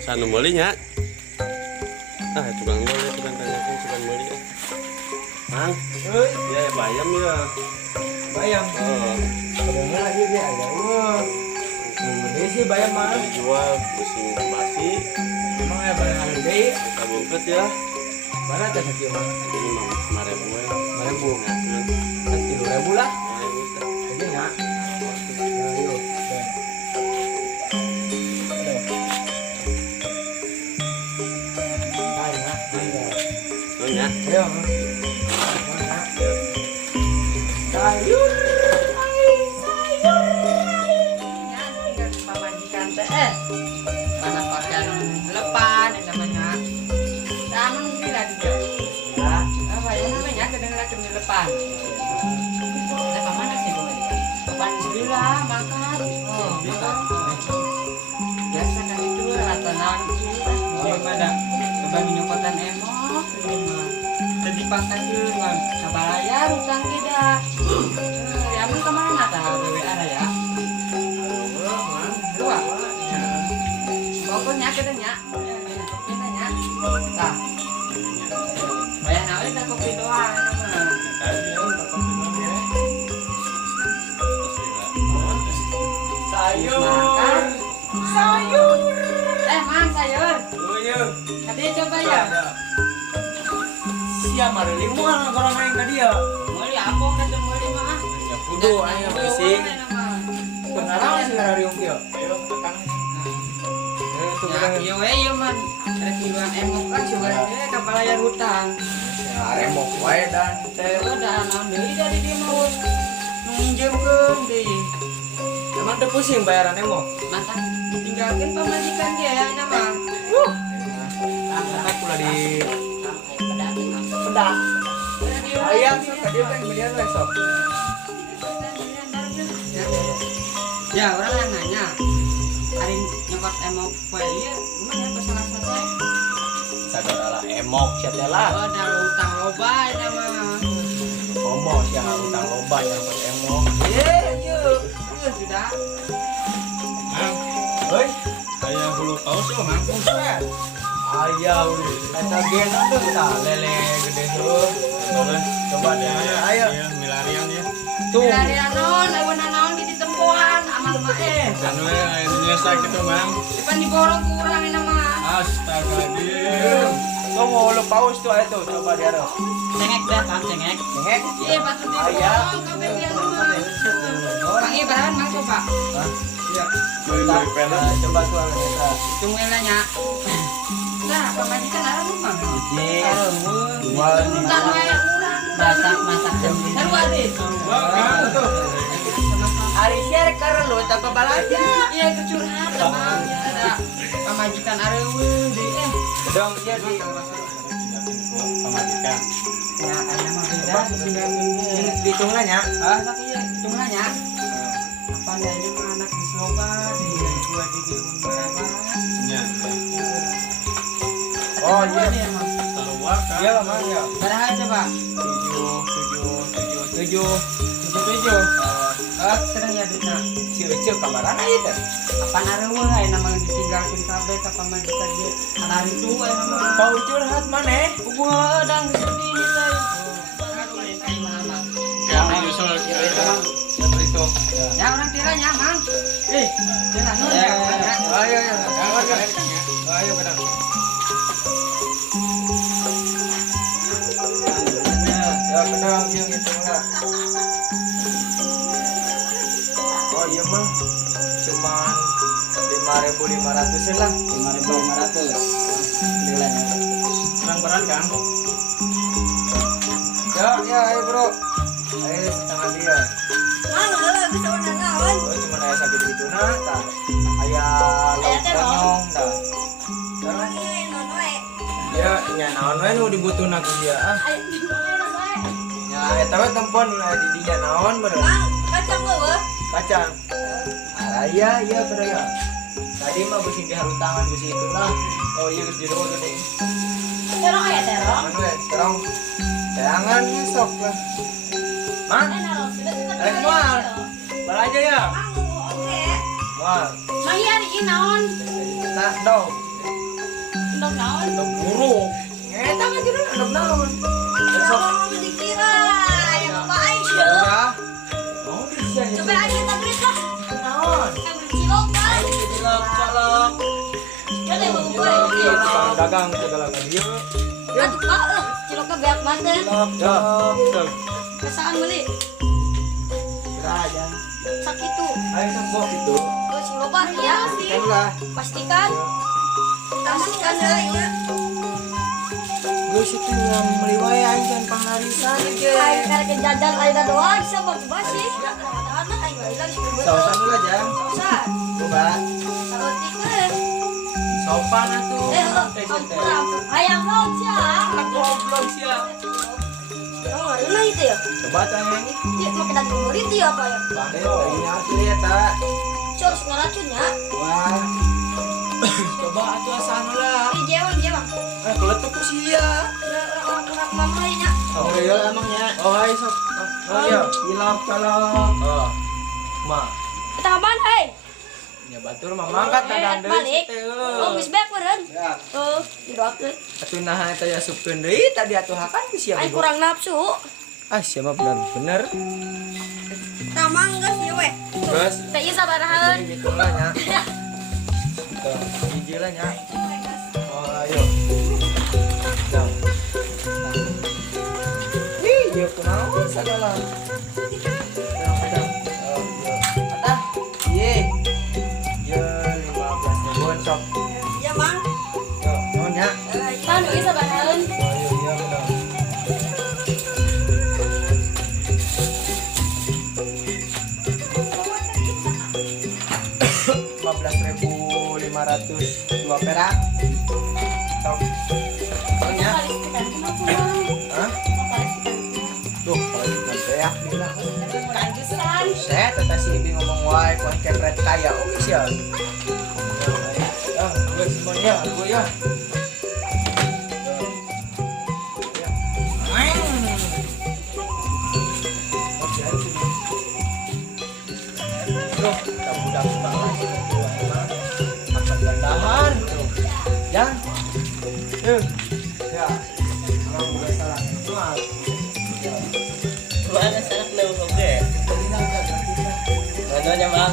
Sana meuli nya. Ah, tukang meuli tukang tanya tukang meuli. Mang, ya bayam ya. Bayam. Oh. Kedengar lagi dia ada. Wah. Ini sih bayam mah. Dijual musim basi. Emang ya bayam gede. Kita bungkus ya. Mana teh sakit mah? Ini 5.000 ya. 5.000. Nah, Kan 3.000 lah. ayo bisa. Jadi enggak. Ayo. Nya. Ayo. Sayur. Pamajikan teh mana pakaian lepan yang namanya taman gila dia Ya. apa yang namanya kedengeran kena lepan nah kemana sih gue lepan gila makan biasa kan itu rata nanti daripada berbagi nyokotan emok jadi pangkasih kabaraya utang tidak ya emang kemana tahu BWA ya dua pokoknya katanya nanya nah bayar nawe tak kopi doang Sayur. sayur mang sayur Oh iya. katanya coba ya Siapa ada lima orang main ke dia. mulai apa kata mulai mah Ya kudu ayo bising. Sekarang masih dari Yongkio. Ayo akang. ya iya iya man ada kiluan emok kan coba kapal layar hutang Ya remok wae dan teh. udah naon deui dari dia mau nunjemkeun deui Emang teh pusing bayaran emok. masa tinggalkan pemajikan dia ya nama Anak pula di pedak. Ayam sih tadi kan belian besok. ya orang yang nanya hari nyokot emok kue iya gimana ya salah selesai Sadaralah emok siapa lah. oh ada utang loba ini mah Komo siapa utang loba yang buat emok. iya sudah Hei, Aya hulu paus yo, Mang. ayah eta gen tuh tah lele gede heuh. Coba deh ayo. Iya, milarian ya. Tuh. dari anon awan naon di tempohan amal mah Anu Indonesia gitu, Mang. depan diborong kurang ini mah Astagfirullahaladzim. Tuh mau lu paus tuh ayo tuh coba dia tuh. cengek dah kan cengek Cengek. iya patut Ayah. diborong kabeh dia mah Mang Ibrahim Mang coba Hah? iya Beli pelet. Coba tuh kita. tungguin nanya nah pemajikan ada rumah Ji. dua utang wae urang masak sendiri kan wadis Ari share karena lu tak balanja. iya kecurhat emang ada pemajikan areueun di Dong dia di Pemajikan. ya aya mah beda sudah pinggir dihitung nanya. ah sak ieu hitung nanya apa ada ini mah anak di Sloba di dua di Gunung berapa Nya. Oh, iya. dia mah Sarua kan. Iya lah mang ya. berapa coba 7. sedang ya duitna Si Ucil kamarana ieu teh. apa nareueuh aya nama ditinggalkeun kabeh ka pamajikan dia ari tu aya nama Pau curhat maneh. gua dang sedih teh Ya, nyusul kita. Itu. ya orang tiranya mang tira nu ya Ayo ayo. Ayo benar. Ya benar yang itu lah. Oh iya mah cuman 5.500 lah. 5.500 nilai Kurang berat kan? Ya ayo bro. Ayo setengah dia. Oh cuma ayah sakit gitu nah. Tah. Ayah konyong dah. Ya nya naon we nu dibutuhna ku dia ah. Ya eta we tempon di dinya naon bener. Kacang. Iya bener ya. Tadi mah besi diharutangan besi itulah. Oh iya geus jero gede. Anu we terong. Jangan sok lah. Mang, rek moal. Bal aja ya. Moal. biasa dong. Dong naon? Dong buruk. Eta mah jeung dong naon. Besok dikira yang apa aja ya. Mau bisa ya. coba aja tak beri lah Naon? yang bercilok kan Cilok colok. ya deh mau gue Tukang dagang segala dia. aduh kak ciloknya banyak banget Cilok. kesaan beli Aja. sakit tuh Ayo sok itu. gue sih loba ya Kan lah. pastikan ya Gue situ yang meliwai anjan panglarisan aja. ayo karena jajan aida doang sama basi ya anak ayo hilang Sausan dulu aja. sausan Coba. roti gue Sopan atuh. ampun ayam laut sih Goblok sia. oh mana itu ya Coba tanya ini. dia makin daging murid dia apa ya Bade ini asli ya tak. cor ngeracunnya Wah. Coba atuh asana lah. jewang Keletuk ku sia. orang mama ini Oh iya emangnya. Oh ayo sok. Oh iya. Cilok colok. Oh. Ma. kita kapan hei Ya batur mah mangkat dadang deui. balik oh geus bae meureun Ya. didoakeun Atuh nah eta ya supkeun deui tadi atuh hakan ku sia. ai kurang nafsu Ah sia mah bener. tamang geus ieu we Geus. teh ieu sabarahan Gitu lah nya. Tuh, hiji lah nya. Oh ayo. Dang. Ih, ieu kunaon sagala. Dang. Oh, iya. Atah. Iye. Ieu 15.000 sok. ya mang Yo, nuhun nya. pan ieu sabarahan Oh, iya bener. Rp15.502 perak. Sok. Soalnya, hah? Duh, kalau kita beak bilang. kanjusan Set, tata si Ibi ngomong wae kon kepret kaya oke sia. Gue semuanya, gue ya. Tuh, kamu udah suka lagi makan gandahan tuh. Ya. Ya. Kalau udah salah itu mah. Ya. Mana sanak lu oke. Ini enggak gratis. Mana bang?